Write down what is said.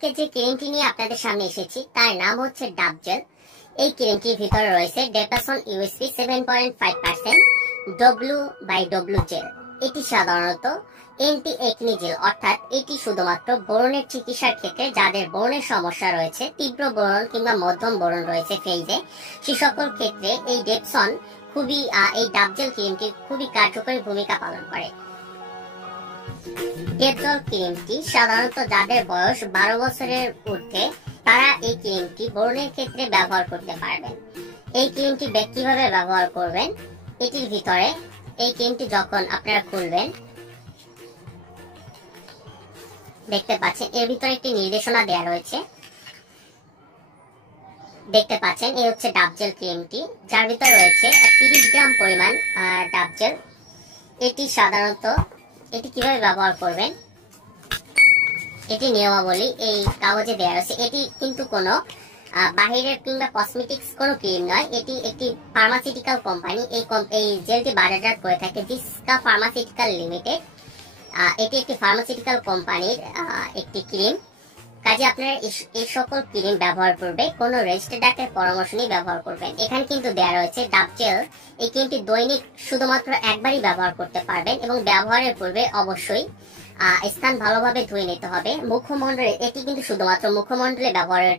আজকে যে ক্রিমটি নিয়ে আপনাদের সামনে এসেছি তার নাম হচ্ছে ডাব জেল। এই ক্রিমটির ভিতরে রয়েছে ডেপাসন ইউএসপি 7.5% W/W জেল। এটি সাধারণত এন্টি একনি জেল, অর্থাৎ এটি শুধুমাত্র ব্রণের চিকিৎসার ক্ষেত্রে যাদের ব্রণের সমস্যা রয়েছে, তীব্র ব্রণ কিংবা মধ্যম ব্রণ রয়েছে ফেজে, সে সকল ক্ষেত্রে এই ডেপসন এই ডাব জেল ক্রিমটি খুবই কার্যকরী ভূমিকা পালন করে। ডেপজল ক্রিমটি সাধারণত যাদের বয়স 12 বছরের ঊর্ধ্বে তারা এই ক্রিমটি ব্রণের ক্ষেত্রে ব্যবহার করতে পারবেন। এই ক্রিমটি কিভাবে ব্যবহার করবেন, এটির ভিতরে এই ক্রিমটি যখন আপনারা খুলবেন দেখতে পাচ্ছেন এর ভিতরে একটি নির্দেশনা দেওয়া রয়েছে। দেখতে পাচ্ছেন এই হচ্ছে ডাব জেল ক্রিমটি, যার ভিতরে রয়েছে 30 গ্রাম পরিমাণ ডাব জেল। এটি সাধারণত এটি কিভাবে ব্যবহার করবেন এটি নিয়মাবলী এই কাগজে দেওয়া রয়েছে। এটি কিন্তু কোনো বাহিরের কিংবা কসমেটিক্স কোনো ক্রিম নয়, এটি একটি ফার্মাসিউটিক্যাল কোম্পানি এই জেলটি বাজারজাত করে থাকে ডিসকা ফার্মাসিউটিক্যাল লিমিটেড। এটি একটি ফার্মাসিউটিক্যাল কোম্পানির একটি ক্রিম, কাজে আপনারা এই সকল ক্রিম ব্যবহার করবে কোনো রেজিস্টার্ড ডাক্তারের পরামর্শ নিয়ে ব্যবহার করবেন। এখানে কিন্তু দেওয়া রয়েছে ডাব জেল এই ক্রিমটি দৈনিক শুধুমাত্র একবারই ব্যবহার করতে পারবেন এবং ব্যবহারের পূর্বে অবশ্যই স্থান ভালোভাবে ধুয়ে নিতে হবে। মুখমণ্ডলে এটি কিন্তু শুধুমাত্র মুখমণ্ডলে ব্যবহারের